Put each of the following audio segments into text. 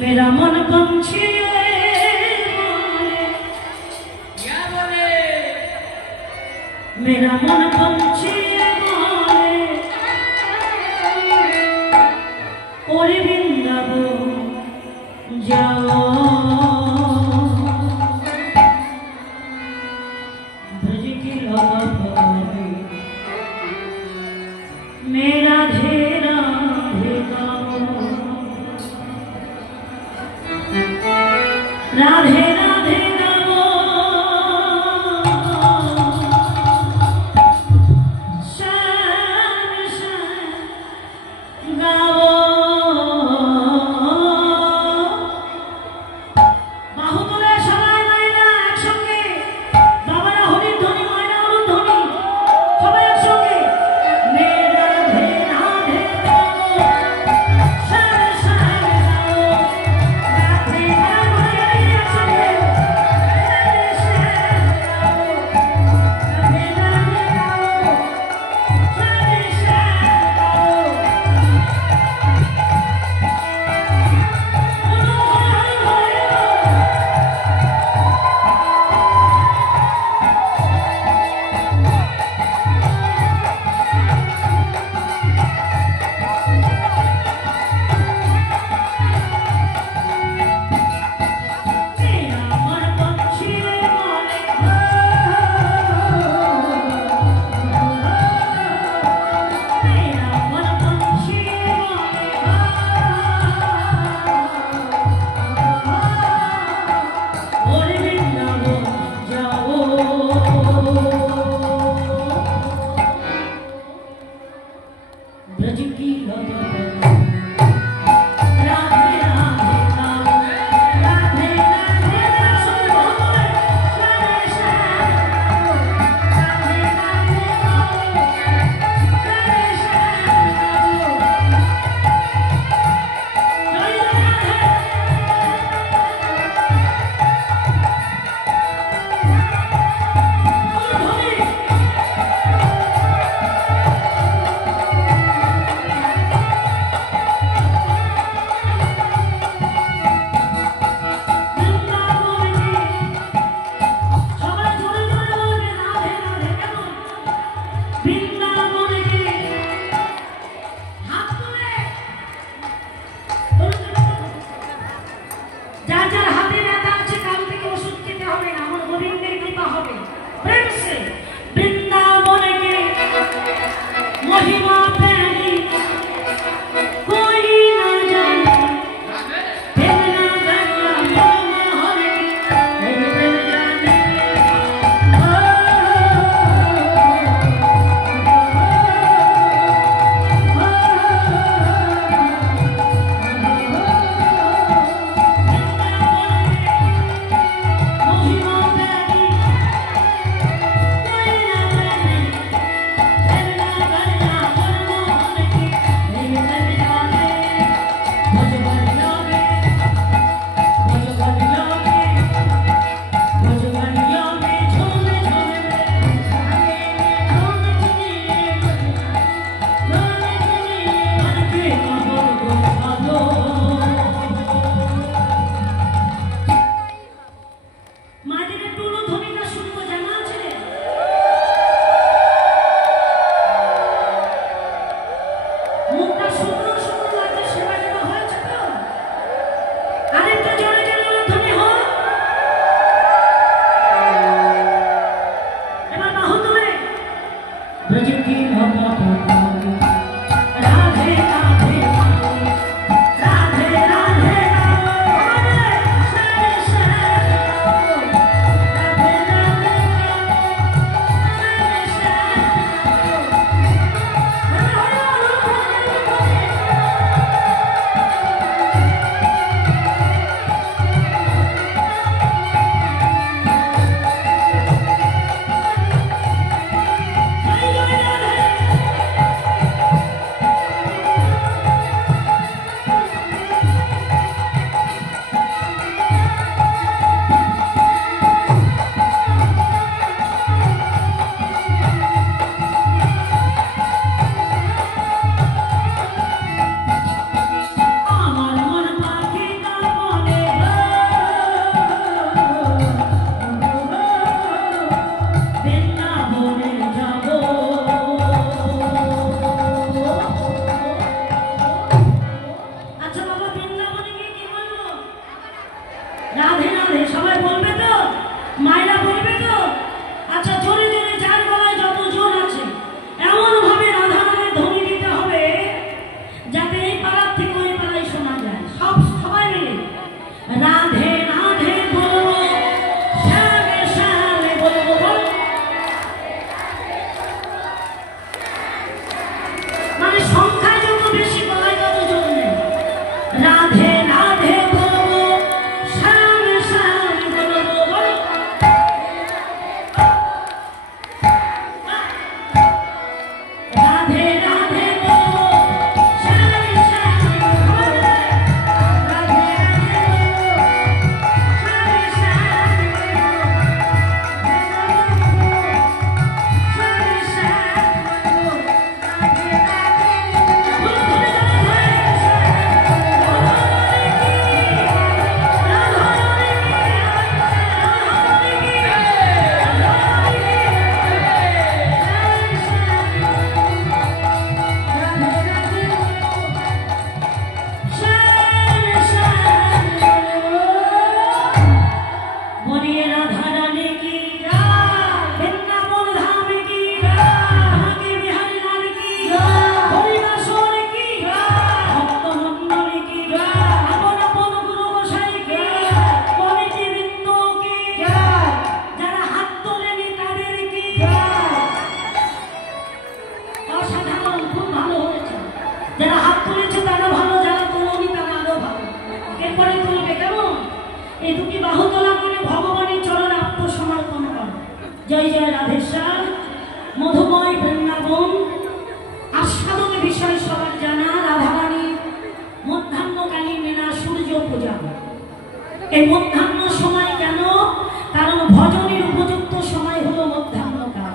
मेरा मन पंछी मेरा मन पंछी और वृंदावन जाओ ब्रज की लता पावे मेरा धेरा राधे राधे गाओ शान शान गाओ बाहु तुले सबाई मायना एकसंगे बाबारा हरिर ध्वनि मायना हरिर ध्वनि सबाई एकसंगे मेरा राधे राधे गाओ शान शान गाओ राधे ब्रज की लता राधे राधे गाओ राधे राधे सुनो शान शान राधे राधे गाओ शान शान জয় জয় রাধেশ্যাম মধুময় বৃন্দাবন। আস্বাদন বিষয় সবার জানা রাধারানী মধ্যাহ্নকালী মেলা সূর্য পূজা। এই মধ্যাহ্ন সময় কেন? কারণ ভজনের উপযুক্ত সময় হলো মধ্যাহ্নকাল।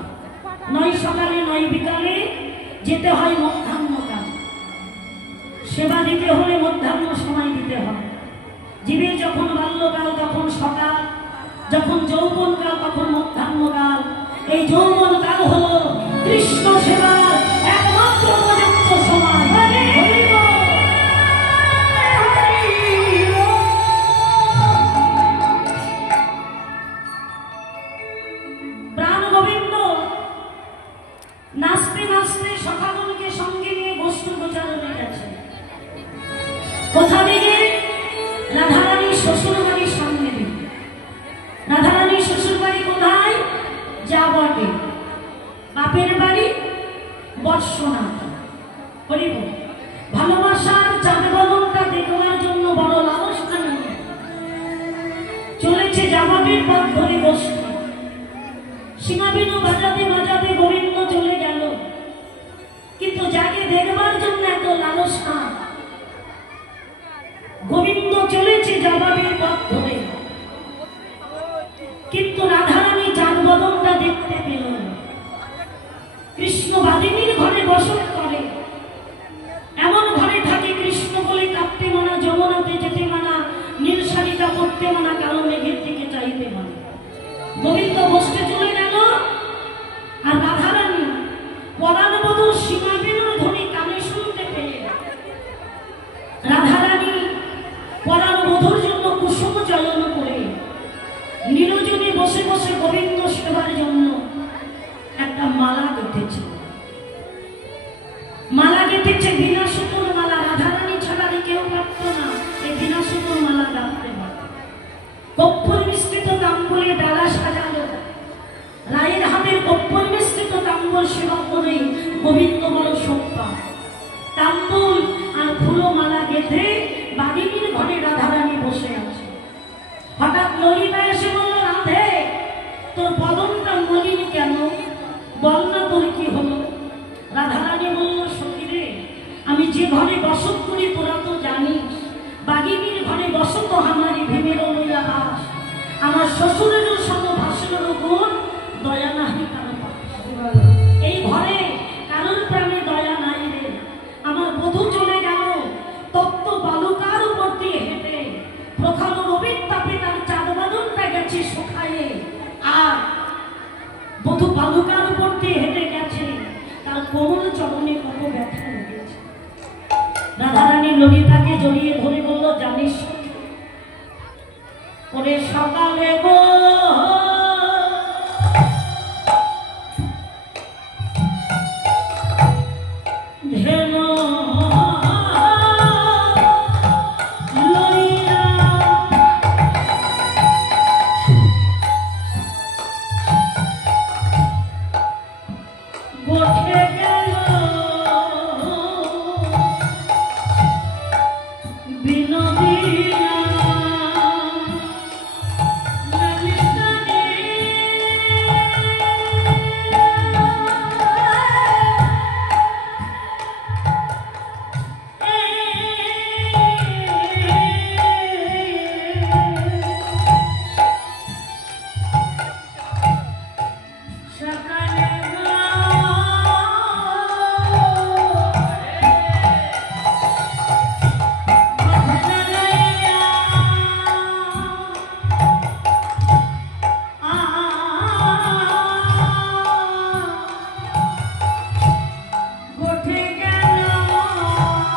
নয় সকালে নয় বিকালে যেতে হয় মধ্যাহ্নকাল। সেবা দিতে হলে মধ্যাহ্ন সময় দিতে হয়। জীবের যখন বাল্যকাল তখন সকাল, যখন যৌবনকাল তখন মধ্যাহ্নকাল। এই যৌবনকাল হলো কৃষ্ণ সেবার একমাত্র উপযুক্ত সময়। প্রাণ গোবিন্দ নাচতে নাচতে সখাগণকে সঙ্গে নিয়ে বস্তু প্রচারণে গেছে। কোথা থেকে? রাধারানী শ্বশুর বাড়ির সামনে দিকে। রাধারানী শ্বশুর বাড়ি কোথায়? যাবটে। বাপের বাড়ি বর্ষনাথ। বলিব ভালোবাসার চাঁদবদনটা দেখবার জন্য বড় লালসা নিয়ে চলেছে যাবটের পথ ধরে বসতে। সীমাবিনু বাজাতে বাজাতে গোবিন্দ চলে গেল, কিন্তু যাকে দেখবার জন্য এত লালসা, গোবিন্দ চলেছে যাবাবের পথ ধরে, কিন্তু রাধারানী চাঁদবদনটা দেখতে পেল না। কৃষ্ণ বাদিনীর ঘরে বসত করে, এমন ঘরে থাকে কৃষ্ণ বলে কাঁপতে মানা, যমুনাতে যেতে মানা, নীল শাড়িটা পরতে মানা, কালো মেঘের দিকে চাইতে মানা। গোবিন্দ বসতে চলে গেল, আর রাধারানী পরাণবধূ সীমাবিনুর ধ্বনি কানে শুনতে পেয়ে রাধারানী পরাণবধূর জন্য কুসুম চয়ন করে নিরজনে বসে বসে গোবিন্দ সেবার জন্য একটা মালা গেঁথেছে। মালা গেঁথেছে বিনা সুতোর মালা। রাধারানী ছাড়া কেউ পারত না এই বিনা সুতোর মালা গাঁথতে। কর্পূর মিশ্রিত তাম্বুলে ডালা সাজালো, রায়ের হাতের কর্পূর মিশ্রিত তাম্বুল সেবা করে গোবিন্দ বড় শোভা। তাম্বুল আর ফুলো মালা গেঁথে বাদিনীর ঘরে রাধারানী বসে আছে। হঠাৎ ললিতা এসে বলল, রাধে তোর বদনটা মলিন কেন? বল না তোর কি হলো? রাধারানী বলল, সখী রে, আমি যে ঘরে বসত করি তোরা তো জানিস, বাগিনীর ঘরে বসত আমারই ভীমের লইয়া বাস। আমার শ্বশুরেরও সমভাষণের গুণ, দয়া নাহি কারো পাশ। এই ঘরে কারোর প্রাণে দয়া নাই রে। আমার বধূ চলে গেল তপ্ত বালুকার উপর দিয়ে হেঁটে, প্রখর রবির তাপে তার চাঁদবাদনটা গেছে শুকায়ে, আর বধূ বালুকার উপর দিয়ে হেঁটে গেছে, তার কোমল চরণে কত ব্যথা লেগেছে। রাধারানী ললিতাকে জড়িয়ে ধরে বলল, জানিস ওরে সকালে গো বিনোদী